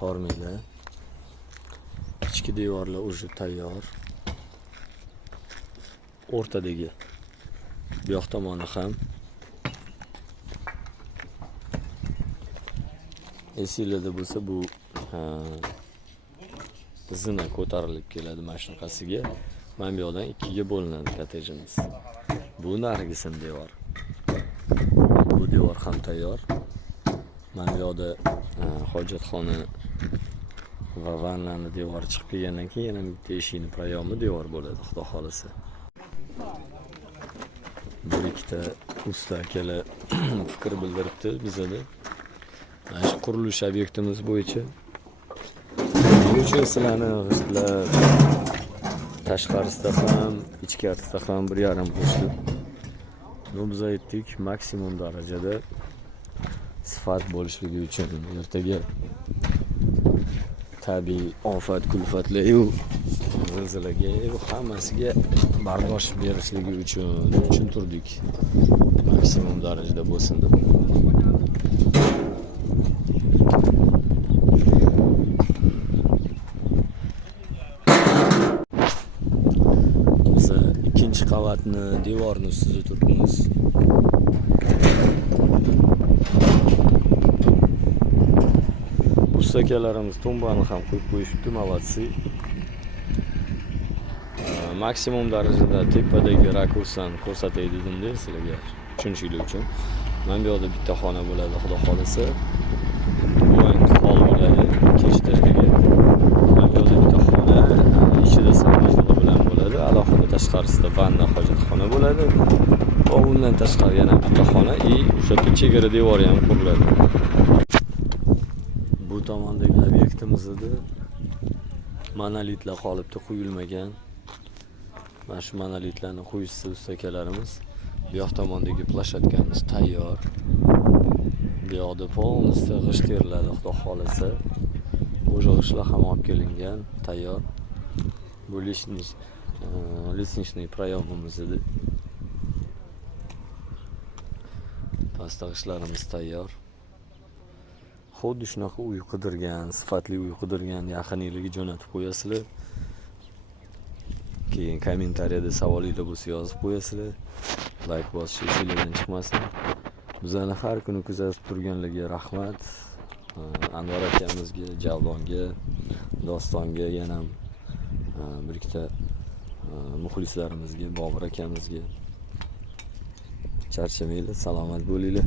hormanglar. Ichki devorlar уже tayyor. O'rtadagi bu yoq tomoni ham esinglarda bo'lsa bu zina ko'tarilib keladi mana shunaqasiga. Mana bu yoqdan ikkiga bo'linadi kottejimiz. Bu nargisin devor. Bu devor ham tayyor. Mana bu yoqda hojatxona va vannani devori chiqib kelgandan keyin yana bitta eshikni proyomi devor bo'ladi, xudo xolasa. Bir ikkita usta akalar fikr bildiribdi bizada. Mana shu qurilish obyektimiz bo'yicha sizlarni g'ishtlar tashqarisida ham, ichkarisida ham 1,5 qo'shdi. Biz aytdik, maksimum darajada sifat bo'lishligi uchun ertaga tabiiy ofat, kulfatlar, zilzilaga, hammasiga bardosh berishligi uchun turdik. Maksimum darajada bo'lsin deb. Biz ikkinchi qavatni devorni ustida turibmiz. Ustakalarimiz tumbani ham qo'yib qo'yishibdi, молодцы. Maksimum darajada tepadagi rakursdan ko'rsatay dedim-da sizlarga tushunishlik uchun. Mana bu yoqda bitta xona bo'ladi, xudo xolasa. Bu endi hol bo'ladi, ikkinchi tarafiga. Mana bu yoqda bitta xona, ichida sandiqlar bilan bo'ladi. Alohida tashqarisida vanna, hojatxona bo'ladi. Va undan tashqari yana bitta xona, o'sha chegara devori ham quriladi. Bu tomondagi obyektimizda monolitlar qolibdi, quyilmagan. Mana shu monolitlarni qo'yishsa ustakalarimiz. Bu yoq tomondagi plashatkamiz tayyor. Bu yoqda polностью g'isht teriladi, xudo xolasa. O'sha g'ishtlar ham olib kelingan, tayyor. Bu listnichный proyomimiz edi. Pastda g'ishtlarimiz tayyor. Xuddi shunaqa uy qidirgan, sifatli uy qidirgan yaqinligiga jo'natib qo'yasizlar. Keyin kommentariyada savolinglar bo'lsa yozib qo'yasizlar. Like bosish esingizdan chiqmasin. Bizlarni har kuni kuzatib turganlarga rahmat. Anvar akamizga, Javlonga, Dostonga, yana bir ikkita muxlislarimizga, Bobur akamizga charchamanglar, salomat bo'linglar.